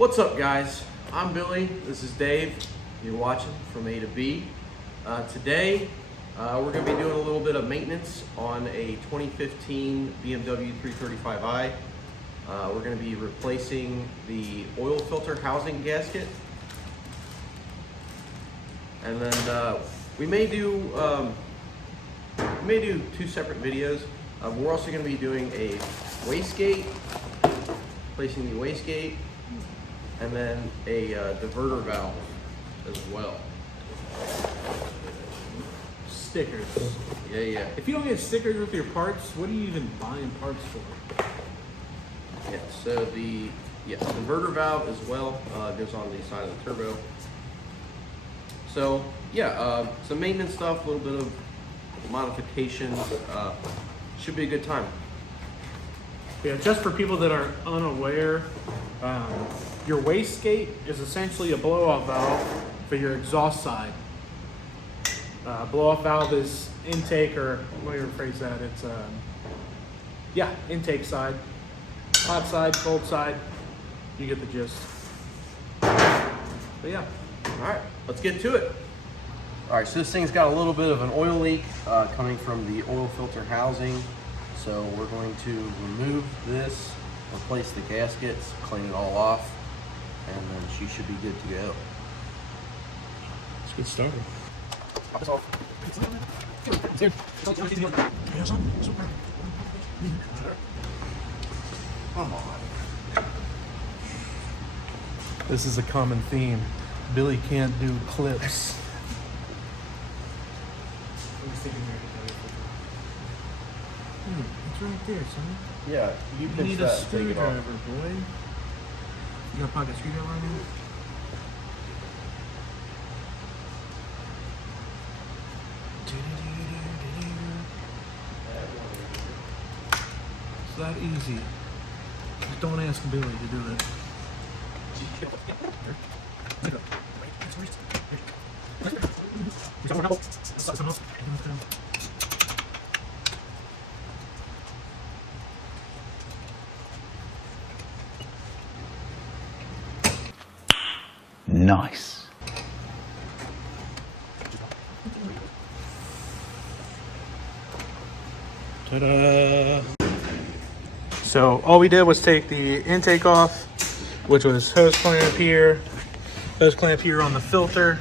What's up, guys? I'm Billy. This is Dave. You're watching From A to B. Today, we're going to be doing a little bit of maintenance on a 2015 BMW 335i. We're going to be replacing the oil filter housing gasket, and then we may do two separate videos. We're also going to be doing a wastegate, replacing the wastegate, and then a diverter valve as well. Stickers. Yeah. If you don't get stickers with your parts, what are you even buying parts for? Yeah, so the converter valve as well goes on the side of the turbo. So yeah, some maintenance stuff, a little bit of modifications. Should be a good time. Yeah, just for people that are unaware, your wastegate is essentially a blow-off valve for your exhaust side. Blow-off valve is intake, or what do you rephrase that? It's intake side. Hot side, cold side, you get the gist. But yeah. All right, let's get to it. All right, so this thing's got a little bit of an oil leak coming from the oil filter housing. So we're going to remove this, replace the gaskets, clean it all off, and then she should be good to go. Let's get started. Pop this off. Come on. This is a common theme. Billy can't do clips. It's right there, son. Yeah, you You pinch need a that and take it screwdriver, off. boy. You got a pocket screwdriver right now? It's that easy. Just don't ask Billy to do it. Nice. Ta-da! So all we did was take the intake off, which was hose clamp here on the filter,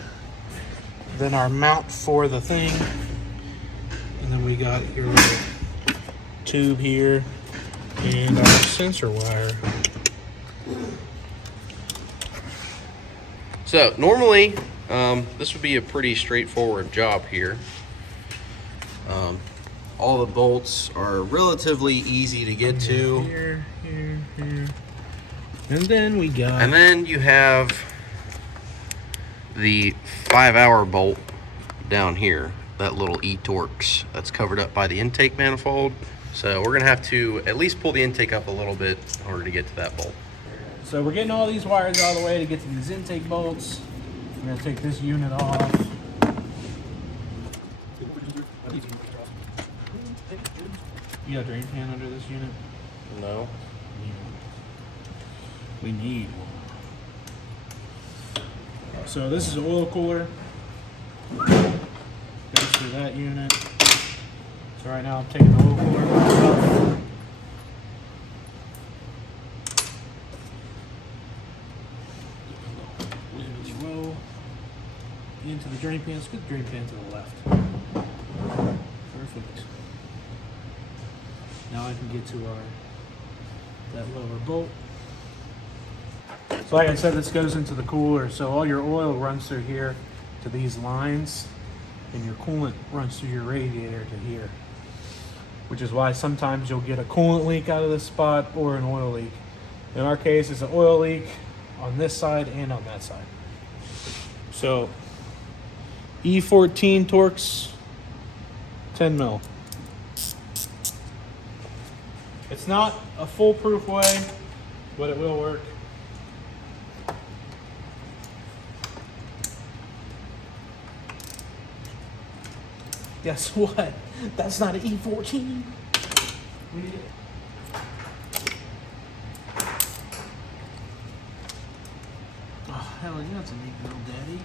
then our mount for the thing, and then we got your little tube here and our sensor wire. So normally, this would be a pretty straightforward job here. All the bolts are relatively easy to get to. Here. And then we got... And then you have the 5-hour bolt down here, that little E-Torx that's covered up by the intake manifold. So we're gonna have to at least pull the intake up a little bit in order to get to that bolt. So we're getting all these wires out of the way to get to these intake bolts. I'm gonna take this unit off. You got a drain pan under this unit? No. We need one. So this is an oil cooler. Goes through that unit. So right now I'm taking the oil cooler off. Roll into the drain pan. Let's get the drain pan to the left. Perfect. Now I can get to that lower bolt. So like I said, this goes into the cooler. So all your oil runs through here to these lines, and your coolant runs through your radiator to here. Which is why sometimes you'll get a coolant leak out of this spot or an oil leak. In our case, it's an oil leak on this side and on that side. So E14 Torx, 10 mil. It's not a foolproof way, but it will work. Guess what? That's not an E14. hell yeah, that's a neat little daddy.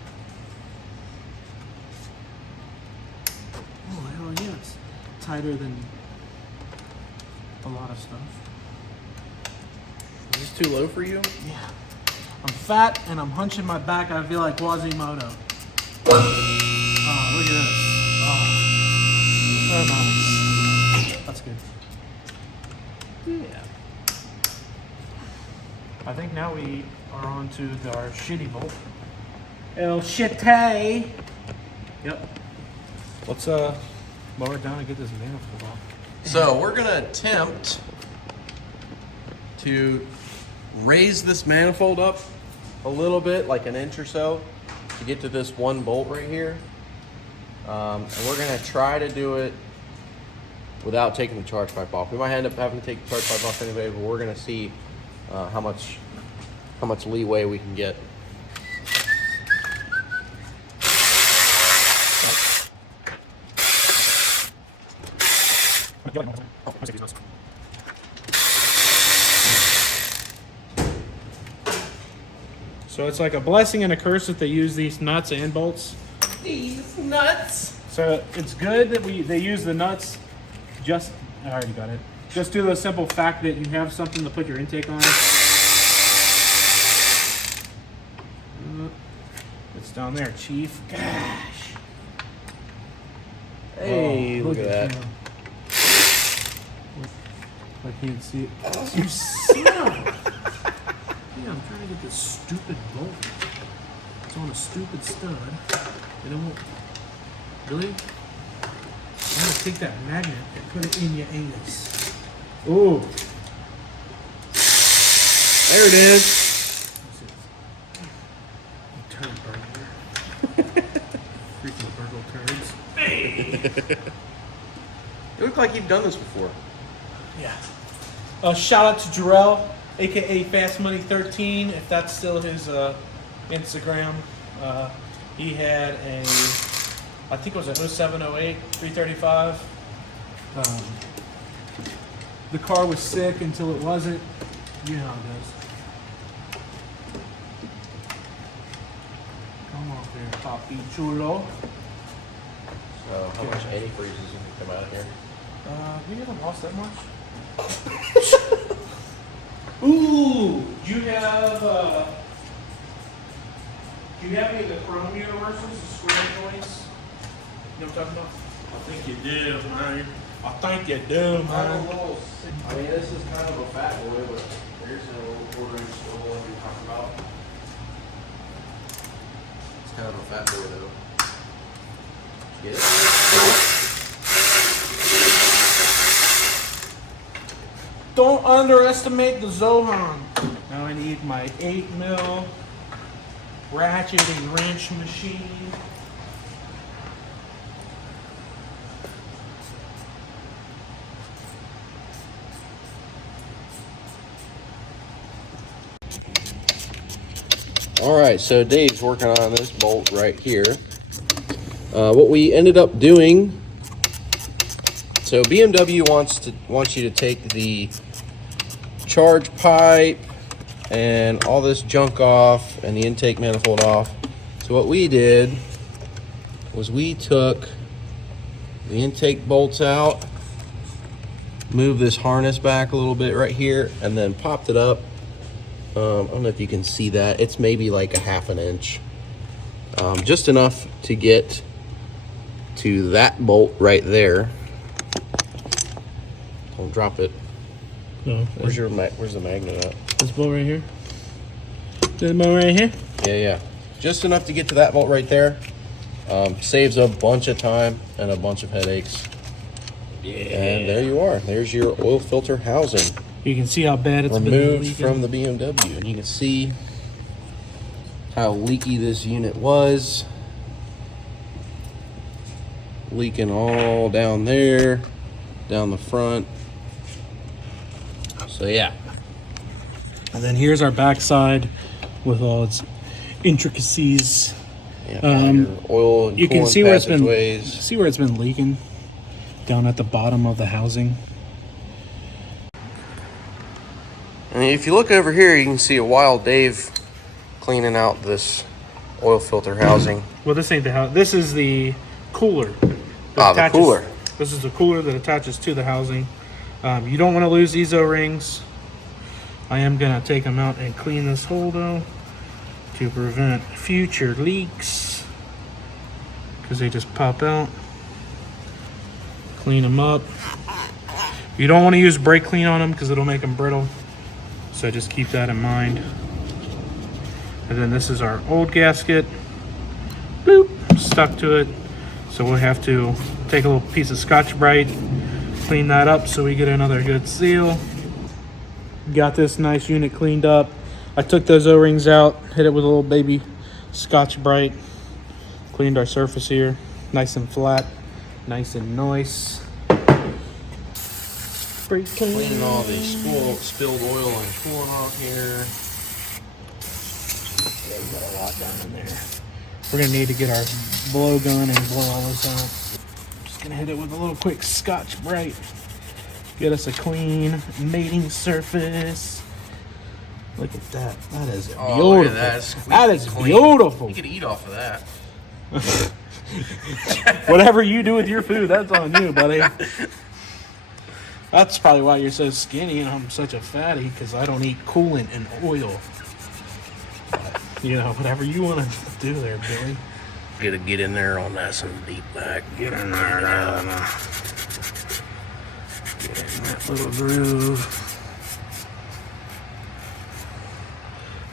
Oh, hell yeah, it's tighter than a lot of stuff. Is this too low for you? Yeah. I'm fat and I'm hunching my back. I feel like Quasimodo. Oh, look at this. Oh, so nice. That's good. Yeah. I think now we are on to our shitty bolt. El Shitty. Yep. Let's lower it down and get this manifold off. So we're gonna attempt to raise this manifold up a little bit, like an inch or so, to get to this one bolt right here. And we're gonna try to do it without taking the charge pipe off. We might end up having to take the charge pipe off anyway, but we're gonna see how much leeway we can get. So it's like a blessing and a curse that they use these nuts and bolts. These nuts. So it's good that they use the nuts. Just I already got it. Just due to the simple fact that you have something to put your intake on. It's down there, Chief. Gosh. Hey, Oh, look at that. him. I can't see it. You son of- Yeah, I'm trying to get this stupid bolt. It's on a stupid stud. And it won't. Really? I'm gonna take that magnet and put it in your anus. Ooh. There it is. Turd burglar. Freaking burgle turds. Hey! You look like you've done this before. Yeah. Shout out to Jarrell, aka Fast Money 13, if that's still his Instagram. He had a, I think it was a 0708 335. The car was sick until it wasn't. You know how it goes. Come on there, Papi Chulo. So how much antifreezes you can come out of here? We haven't lost that much. Ooh, do you have any of the chrome universals, the square joints? You know what I'm talking about? I think you do, man. I think you do, man. I mean, this is kind of a fat boy, but there's a little quarter-inch swivel like we talked about. It's kind of a fat boy, though. Get it? Don't underestimate the Zohan. Now I need my 8mm ratchet and wrench machine. All right, so Dave's working on this bolt right here. What we ended up doing, so BMW wants you to take the charge pipe and all this junk off and the intake manifold off. So what we did was we took the intake bolts out, moved this harness back a little bit right here, and then popped it up. I don't know if you can see that. It's maybe like a ½ an inch. Just enough to get to that bolt right there. Don't drop it. No. Where's the magnet at? This bolt right here? This bolt right here? Yeah. Just enough to get to that bolt right there. Saves a bunch of time and a bunch of headaches. Yeah. And there you are. There's your oil filter housing. You can see how bad it's been Removed leaking. from the BMW. And you can see how leaky this unit was. Leaking all down there, down the front. So yeah. And then here's our backside with all its intricacies. Yeah, all your oil and You can coolant see where it's been passageways. leaking down at the bottom of the housing. And if you look over here, you can see a while Dave cleaning out this oil filter housing. Well, this ain't the house. This is the cooler. The cooler. This is the cooler that attaches to the housing. You don't want to lose these O-rings. I am going to take them out and clean this hole though to prevent future leaks because they just pop out. Clean them up. You don't want to use brake clean on them because it'll make them brittle. So just keep that in mind. And then this is our old gasket. Bloop, stuck to it. So we'll have to take a little piece of Scotch-Brite, clean that up so we get another good seal. Got this nice unit cleaned up. I took those O-rings out, hit it with a little baby Scotch-Brite, cleaned our surface here, nice and flat, nice and nice. Cleaning all the spilled oil and coolant off here. There's got a lot down in there. We're gonna need to get our blow gun and blow all this out. Just gonna hit it with a little quick Scotch-Brite. Get us a clean mating surface. Look at that. That is beautiful. Look at that. That is Clean. beautiful. You could eat off of that. Whatever you do with your food, that's on you, buddy. That's probably why you're so skinny and I'm such a fatty, because I don't eat coolant and oil. But, you know, whatever you want to do there, Billy. Gotta get in there on that some deep back. Get in there. Get in that little groove.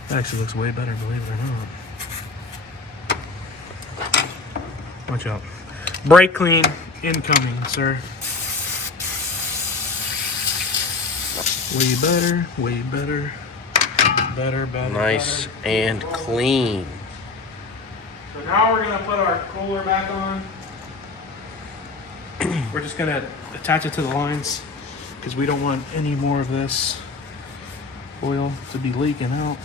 It actually looks way better, believe it or not. Watch out. Brake clean incoming, sir. Way better, way better. Better. Nice and clean. So now we're gonna put our cooler back on. We're just gonna attach it to the lines because we don't want any more of this oil to be leaking out.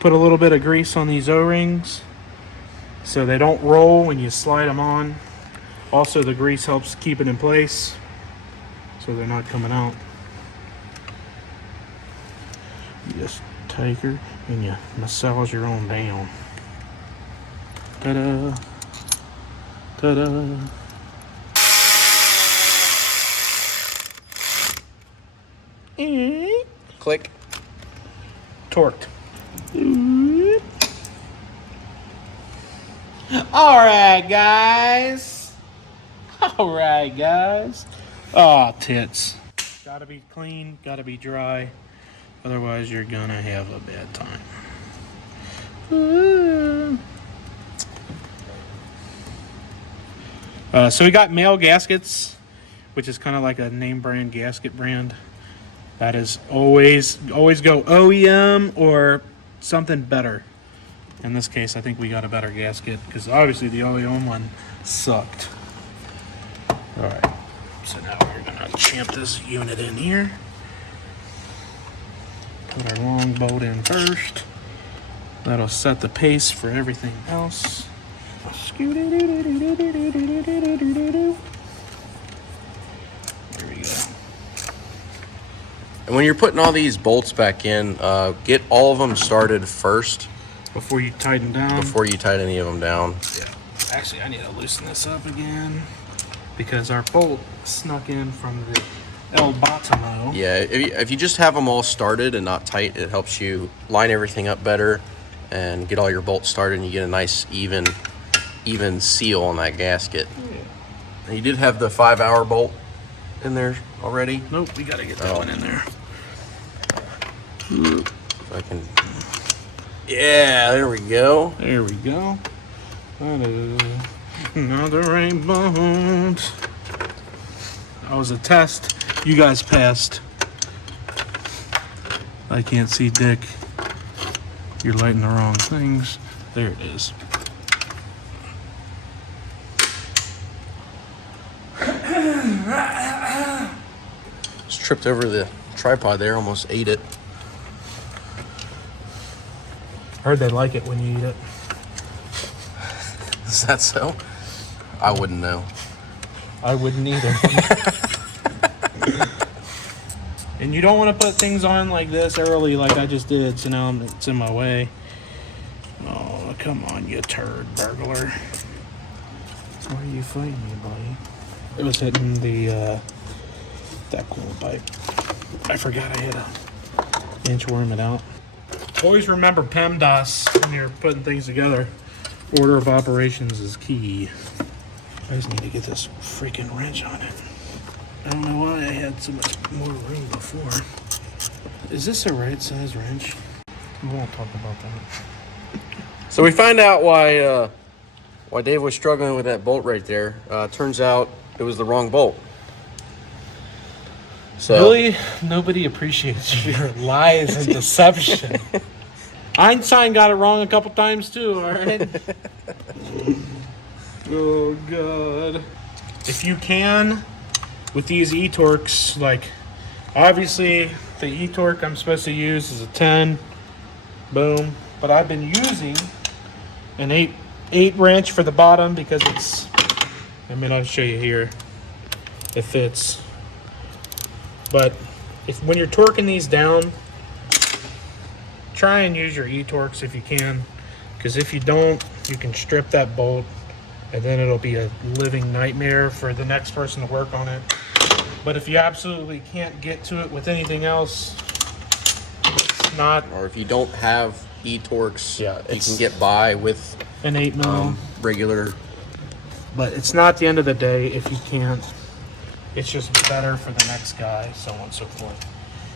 Put a little bit of grease on these O-rings so they don't roll when you slide them on. Also, the grease helps keep it in place so they're not coming out. You just take her and you massage her on down. Ta-da! Ta-da! Click. Torqued. Alright, guys. Alright, guys. Aw, tits. Gotta be clean, gotta be dry. Otherwise, you're gonna have a bad time. So we got male gaskets, which is kind of like a name brand gasket brand. That is always go OEM or something better. In this case, I think we got a better gasket because obviously the OEM one sucked. All right, so now we're gonna champ this unit in here. Put our long bolt in first. That'll set the pace for everything else. There we go. And when you're putting all these bolts back in, get all of them started first. Before you tighten down? Before you tighten any of them down. Yeah. Actually, I need to loosen this up again because our bolt snuck in from the El Bottomo. Yeah, if you just have them all started and not tight, it helps you line everything up better and get all your bolts started and you get a nice even seal on that gasket. Yeah. And you did have the 5-hour bolt in there already? Nope, we gotta get that one in there. If I can... Yeah, there we go. There we go. That is another rainbow. That was a test. You guys passed. I can't see Dick. You're lighting the wrong things. There it is. Just tripped over the tripod there, almost ate it. Heard they like it when you eat it. Is that so? I wouldn't know. I wouldn't either. And you don't want to put things on like this early like I just did, so now it's in my way. Oh, come on, you turd burglar. Why are you fighting me, buddy? It was hitting the, that coolant pipe. I forgot I had a inchworm it out. Always remember PEMDAS when you're putting things together. Order of operations is key. I just need to get this freaking wrench on it. I don't know why I had so much more room before. Is this the right size wrench? We won't talk about that. So we find out why Dave was struggling with that bolt right there. Turns out it was the wrong bolt. So Really, nobody appreciates your lies and deception. Einstein got it wrong a couple times too, all right? Oh, God. If you can, with these e-torques, like, obviously, the e-torque I'm supposed to use is a 10. Boom. But I've been using an 8 wrench for the bottom because it's, I mean, I'll show you here. It fits. But when you're torquing these down, try and use your e-torques if you can, because if you don't, you can strip that bolt and then it'll be a living nightmare for the next person to work on it. But if you absolutely can't get to it with anything else, it's not. Or if you don't have e-torques, Yeah, you can get by with an 8 mil. regular. But it's not the end of the day if you can't. It's just better for the next guy, so on and so forth.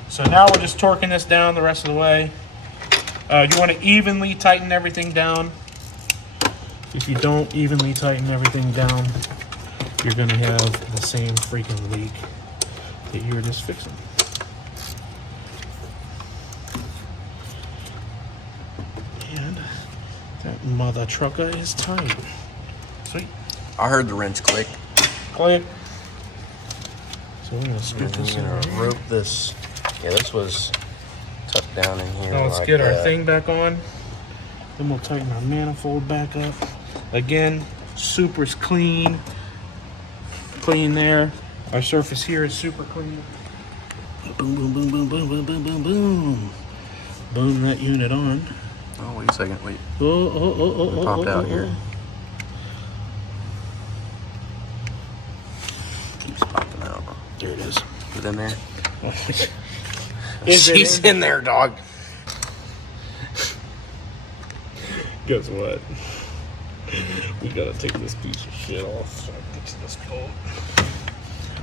So now we're just torquing this down the rest of the way. You want to evenly tighten everything down. If you don't evenly tighten everything down, you're going to have the same freaking leak that you were just fixing. And that mother trucker is tight. Sweet. I heard the wrench click. Click. So we're going to scoot this in right here. Rope this. Yeah, this was tucked down in here. Now let's like get our that. thing back on. Then we'll tighten our manifold back up. Again, super clean. Clean there. Our surface here is super clean. Boom, boom, boom, boom, boom, boom, boom, boom, boom. Boom that unit on. Oh, wait a second. Wait. Oh, Popped out here. Keeps popping out. There it is. Is it in there? Is it She's in there, dog. Guess what? We gotta take this piece of shit off so I can fix this bolt.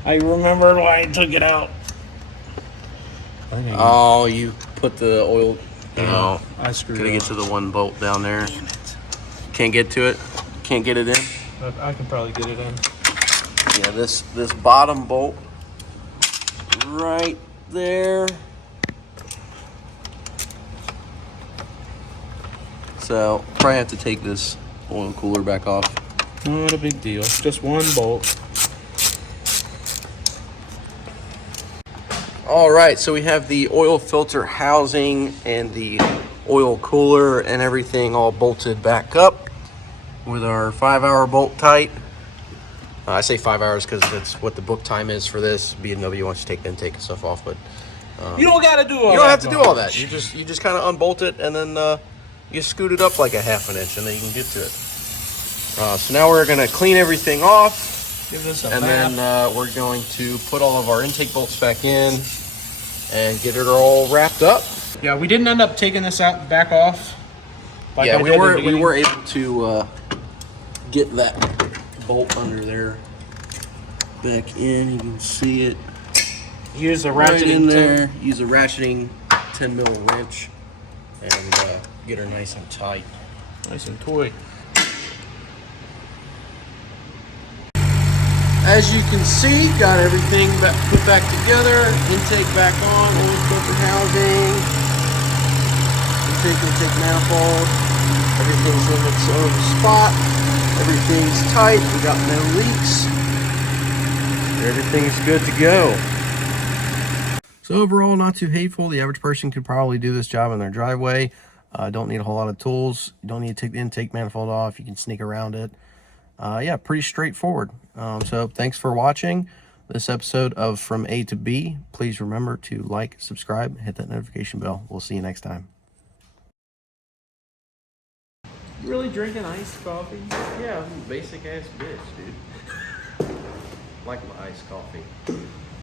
I remembered why I took it out. Oh, you put the oil. No, I screwed gotta it get up. to the one bolt down there. Can't get to it. Can't get it in. But I can probably get it in. Yeah, this bottom bolt right there. So probably have to take this oil cooler back off. Not a big deal. Just one bolt. All right, so we have the oil filter housing and the oil cooler and everything all bolted back up with our 5-hour bolt tight. I say 5 hours because that's what the book time is for this. BMW wants you to take the intake and stuff off, but You don't gotta do all that. you don't have to do all that. garbage. You just kind of unbolt it and then you scoot it up like a ½ inch and then you can get to it. So now we're gonna clean everything off, Give this a and bath. then we're going to put all of our intake bolts back in and get it all wrapped up. Yeah, we didn't end up taking this out back off. Like Yeah, I we did at the were beginning. able to get that bolt under there back in. You can see it Use a right ratcheting in tip. there. Use a ratcheting 10 mil wrench and get her nice and tight. Nice and toy. As you can see, got everything put back together. Intake back on, oil filter housing, intake manifold. Everything's in its own spot. Everything's tight. We got no leaks. Everything's good to go. So overall, not too hateful. The average person could probably do this job in their driveway. Don't need a whole lot of tools. You don't need to take the intake manifold off. You can sneak around it. Yeah, pretty straightforward. So thanks for watching. this episode of From A to B. Please remember to like, subscribe, hit that notification bell. We'll see you next time. You really drinking iced coffee? Yeah, I'm a basic ass bitch, dude. Like my iced coffee.